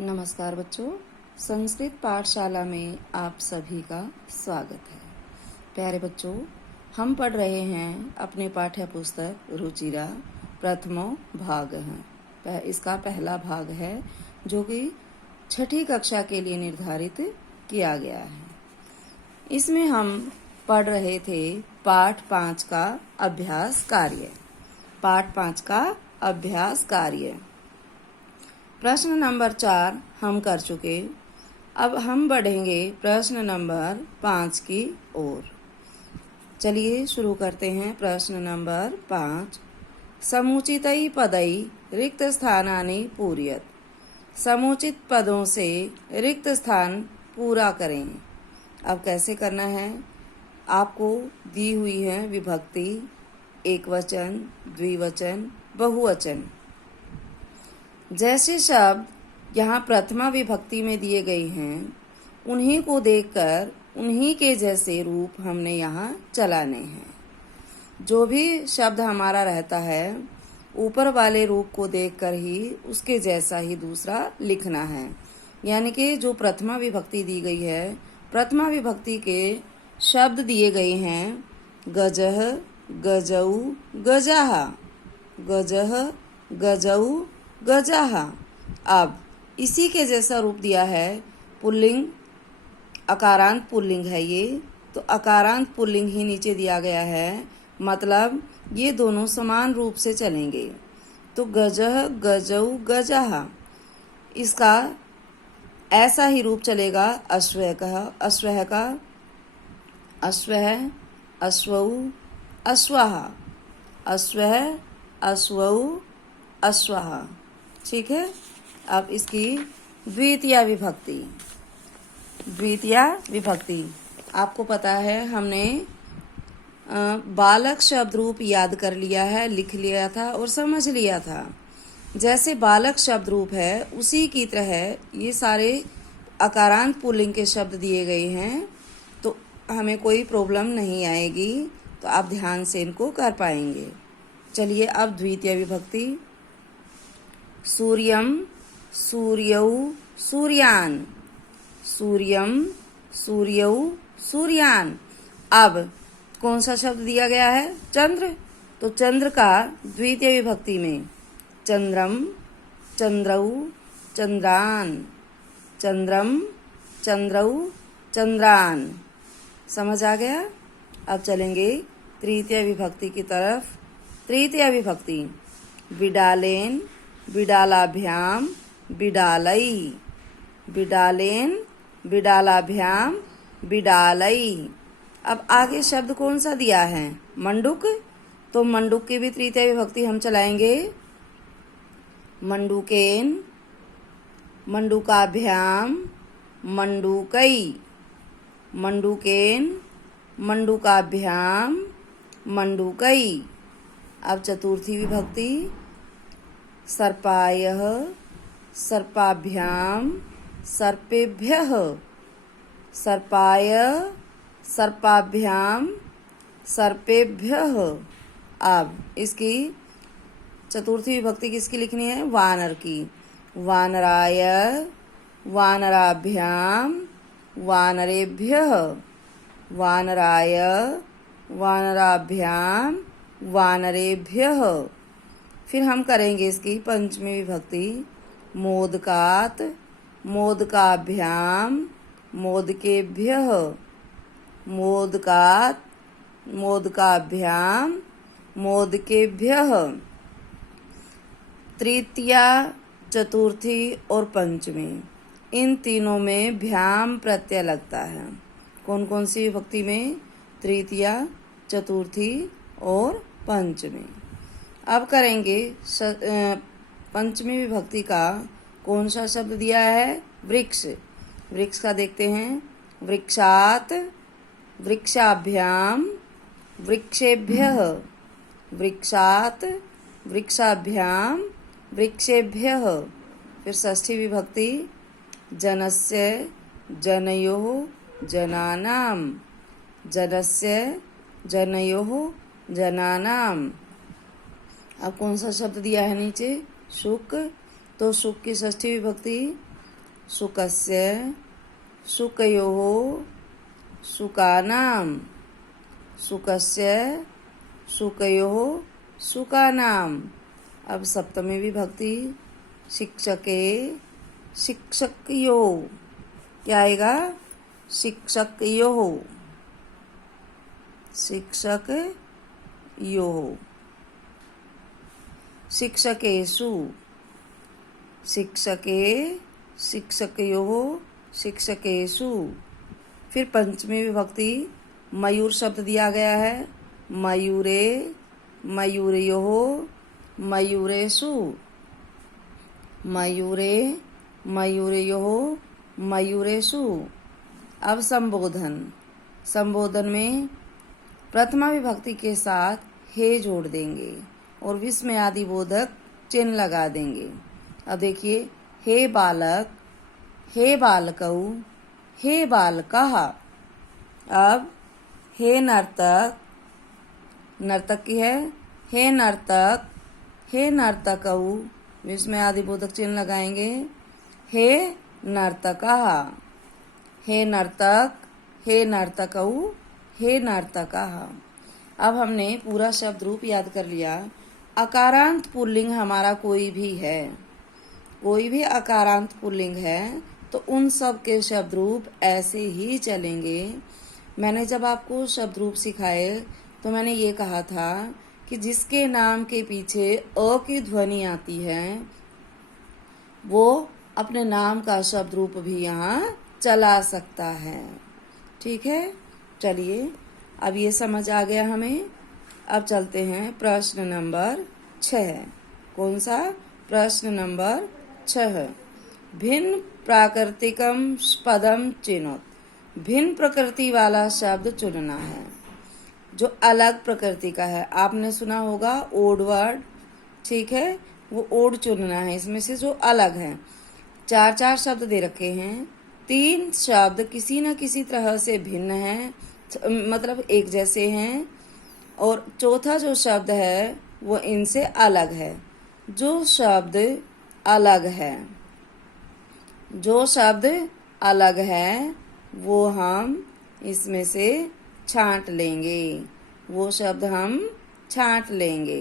नमस्कार बच्चों, संस्कृत पाठशाला में आप सभी का स्वागत है। प्यारे बच्चों, हम पढ़ रहे हैं अपने पाठ्य पुस्तक रुचिरा प्रथमो भाग है। इसका पहला भाग है जो कि छठी कक्षा के लिए निर्धारित किया गया है। इसमें हम पढ़ रहे थे पाठ 5 का अभ्यास कार्य। पाठ 5 का अभ्यास कार्य प्रश्न नंबर 4 हम कर चुके। अब हम बढ़ेंगे प्रश्न नंबर 5 की ओर। चलिए शुरू करते हैं। प्रश्न नंबर 5, समुचितई पदई रिक्त स्थानानि पूरयत। समुचित पदों से रिक्त स्थान पूरा करें। अब कैसे करना है? आपको दी हुई है विभक्ति, एकवचन, द्विवचन, बहुवचन। जैसे शब्द यहाँ प्रथमा विभक्ति में दिए गए हैं, उन्हीं को देखकर उन्हीं के जैसे रूप हमने यहाँ चलाने हैं। जो भी शब्द हमारा रहता है, ऊपर वाले रूप को देखकर ही उसके जैसा ही दूसरा लिखना है। यानी कि जो प्रथमा विभक्ति दी गई है, प्रथमा विभक्ति के शब्द दिए गए हैं गजह, गजऊ, गजाहा, गजह, गजऊ, गजाहा। अब इसी के जैसा रूप दिया है पुल्लिंग, अकारांत पुल्लिंग है ये, तो अकारांत पुल्लिंग ही नीचे दिया गया है। मतलब ये दोनों समान रूप से चलेंगे। तो गजह, गजऊ, गजाहा, इसका ऐसा ही रूप चलेगा अश्वह का, अश्वह का, अश्वह, अश्वऊ, अश्वाहा, अश्वह, अश्वऊ, अश्वाहा। ठीक है। अब इसकी द्वितीया विभक्ति। द्वितीया विभक्ति आपको पता है, हमने बालक शब्द रूप याद कर लिया है, लिख लिया था और समझ लिया था। जैसे बालक शब्द रूप है, उसी की तरह ये सारे अकारांत पुल्लिंग के शब्द दिए गए हैं, तो हमें कोई प्रॉब्लम नहीं आएगी। तो आप ध्यान से इनको कर पाएंगे। चलिए अब द्वितीय विभक्ति। सूर्यम, सूर्यौ, सूर्यान, सूर्यम, सूर्यौ, सूर्यान। अब कौन सा शब्द दिया गया है? चंद्र। तो चंद्र का द्वितीय विभक्ति में चंद्रम, चंद्रौ, चंद्रान, चंद्रम, चंद्रौ, चंद्रान। समझ आ गया? अब चलेंगे तृतीय विभक्ति की तरफ। तृतीय विभक्ति बिडालेन, बिडालाभ्याम, बिडालई, बिडालेन, बिडालाभ्याम, बिडालई। अब आगे शब्द कौन सा दिया है? मंडूक। तो मंडूक की भी तृतीय विभक्ति हम चलाएंगे। मंडूकेन, मंडूकाभ्याम, मंडूकई, मंडूकेन, मंडूकाभ्याम, मंडूकई। अब चतुर्थी विभक्ति सर्पायः, सर्पाभ्याम, सर्पेभ्यः, सर्पाय, सर्पाभ्याम, सर्पेभ्यः। अब इसकी चतुर्थी विभक्ति किसकी लिखनी है? वानर की। वानराय, वानराभ्याम, वानरेभ्यः, वानराय, वानराभ्याम, वानरेभ्यः। फिर हम करेंगे इसकी पंचमी विभक्ति मोदकात, मोदकाभ्याम, मोदकेभ्यः, मोदकात, मोदकाभ्याम, मोदकेभ्यः। तृतीया, चतुर्थी और पंचमी, इन तीनों में भ्याम प्रत्यय लगता है। कौन कौन सी विभक्ति में? तृतीया, चतुर्थी और पंचमी। अब करेंगे पंचमी विभक्ति का कौन सा शब्द दिया है? वृक्ष। वृक्ष का देखते हैं। वृक्षात, वृक्षाभ्याम, वृक्षेभ्यः, वृक्षात, वृक्षाभ्याम, वृक्षेभ्यः। फिर षष्ठी विभक्ति जनस्य, जनयोः, जनानाम, जनस्य, जनयोः, जनानाम। अब कौन सा शब्द दिया है नीचे? शुक। तो शुक की षष्ठी विभक्ति शुकस्य शुकयोः शुकानां शुकस्य शुकयोः शुकानाम। अब सप्तमी विभक्ति शिक्षके शिक्षकयोः, क्या आएगा? शिक्षकयोः शिक्षकयोः। शिक्षकेषु शिक्षके शिक्षकयोः शिक्षकेषु। फिर पंचमी विभक्ति मयूर शब्द दिया गया है, मयूरे मयूरयोः मयूरेषु। मयूरे मयूरयोः मयूरेषु। अब संबोधन, संबोधन में प्रथमा विभक्ति के साथ हे जोड़ देंगे और विस्मयादिबोधक चिन्ह लगा देंगे। अब देखिए, हे बालक, हे बालकौ, हे बालकः। अब हे नर्तक, नर्तक की है, हे नर्तक, हे नर्तकौ, विस्मयादिबोधक चिन्ह लगाएंगे। हे नर्तकः, हे नर्तक, हे नर्तकौ, हे नर्तकः। अब हमने पूरा शब्द रूप याद कर लिया। अकारांत पुल्लिंग हमारा कोई भी है, कोई भी अकारांत पुल्लिंग है तो उन सब के शब्द रूप ऐसे ही चलेंगे। मैंने जब आपको शब्द रूप सिखाए तो मैंने ये कहा था कि जिसके नाम के पीछे अ की ध्वनि आती है वो अपने नाम का शब्द रूप भी यहाँ चला सकता है। ठीक है, चलिए अब ये समझ आ गया हमें। अब चलते हैं प्रश्न नंबर 6। कौन सा? प्रश्न नंबर 6। भिन्न प्राकृतिकम पदम चिनोत। भिन्न प्रकृति वाला शब्द चुनना है जो अलग प्रकृति का है। आपने सुना होगा ओड वर्ड, ठीक है, वो ओड चुनना है इसमें से जो अलग है। 4 शब्द दे रखे हैं, 3 शब्द किसी न किसी तरह से भिन्न हैं, मतलब एक जैसे हैं, और चौथा जो शब्द है वो इनसे अलग है। जो शब्द अलग है, जो शब्द अलग है वो हम इसमें से छांट लेंगे, वो शब्द हम छांट लेंगे।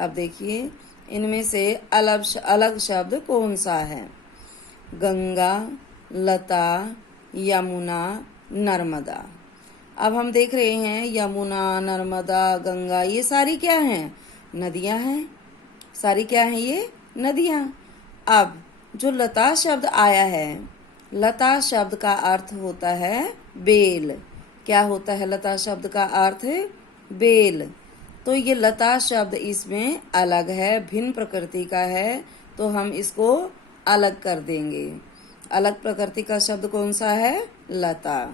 अब देखिए इनमें से अलग शब्द कौन सा है? गंगा, लता, यमुना, नर्मदा। अब हम देख रहे हैं यमुना, नर्मदा, गंगा, ये सारी क्या हैं? नदियां हैं। सारी क्या हैं? ये नदियां। अब जो लता शब्द आया है, लता शब्द का अर्थ होता है बेल। क्या होता है लता शब्द का अर्थ? बेल। तो ये लता शब्द इसमें अलग है, भिन्न प्रकृति का है, तो हम इसको अलग कर देंगे। अलग प्रकृति का शब्द कौन सा है? लता।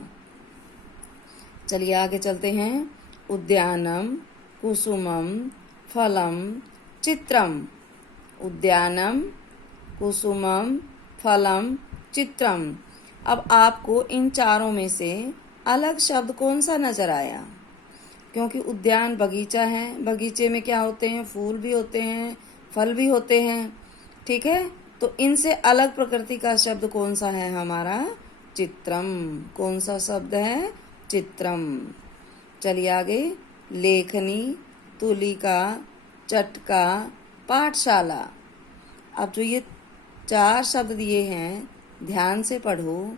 चलिए आगे चलते हैं। उद्यानम, कुसुमम, फलम, चित्रम। उद्यानम, कुसुमम, फलम, चित्रम। अब आपको इन चारों में से अलग शब्द कौन सा नजर आया? क्योंकि उद्यान बगीचा है, बगीचे में क्या होते हैं? फूल भी होते हैं, फल भी होते हैं, ठीक है। तो इनसे अलग प्रकृति का शब्द कौन सा है हमारा? चित्रम। कौन सा शब्द है? चित्रम। चलिए आगे। लेखनी, तुलिका, चटका, पाठशाला। अब जो ये 4 शब्द दिए हैं ध्यान से पढ़ो,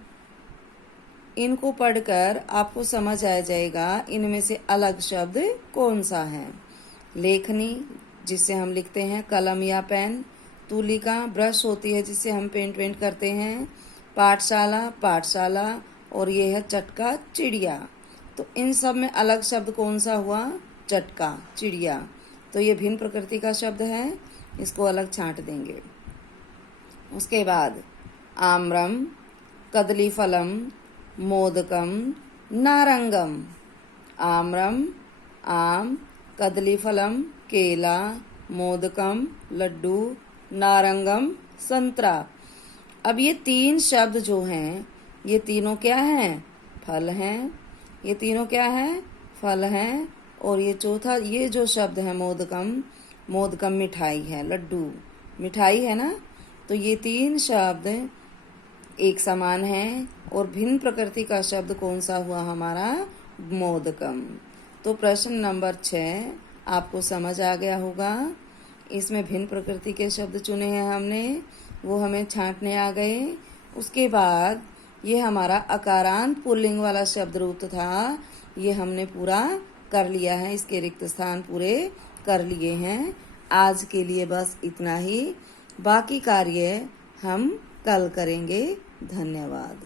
इनको पढ़कर आपको समझ आ जाएगा इनमें से अलग शब्द कौन सा है। लेखनी जिससे हम लिखते हैं कलम या पेन, तुलिका ब्रश होती है जिससे हम पेंट करते हैं, पाठशाला पाठशाला, और ये है चटका चिड़िया। तो इन सब में अलग शब्द कौन सा हुआ? चटका, चिड़िया। तो ये भिन्न प्रकृति का शब्द है, इसको अलग छांट देंगे। उसके बाद आम्रम, कदलीफलम, मोदकम, नारंगम। आम्रम आम, कदलीफलम केला, मोदकम लड्डू, नारंगम संतरा। अब ये 3 शब्द जो हैं ये तीनों क्या हैं? फल हैं। ये तीनों क्या हैं? फल हैं। और ये चौथा ये जो शब्द है मोदकम, मोदकम मिठाई है, लड्डू मिठाई है ना। तो ये 3 शब्द एक समान है। और भिन्न प्रकृति का शब्द कौन सा हुआ हमारा? मोदकम। तो प्रश्न नंबर 6 आपको समझ आ गया होगा। इसमें भिन्न प्रकृति के शब्द चुने हैं हमने, वो हमें छांटने आ गए। उसके बाद ये हमारा अकारांत पुल्लिंग वाला शब्द रूप था, ये हमने पूरा कर लिया है, इसके रिक्त स्थान पूरे कर लिए हैं। आज के लिए बस इतना ही, बाकी कार्य हम कल करेंगे। धन्यवाद।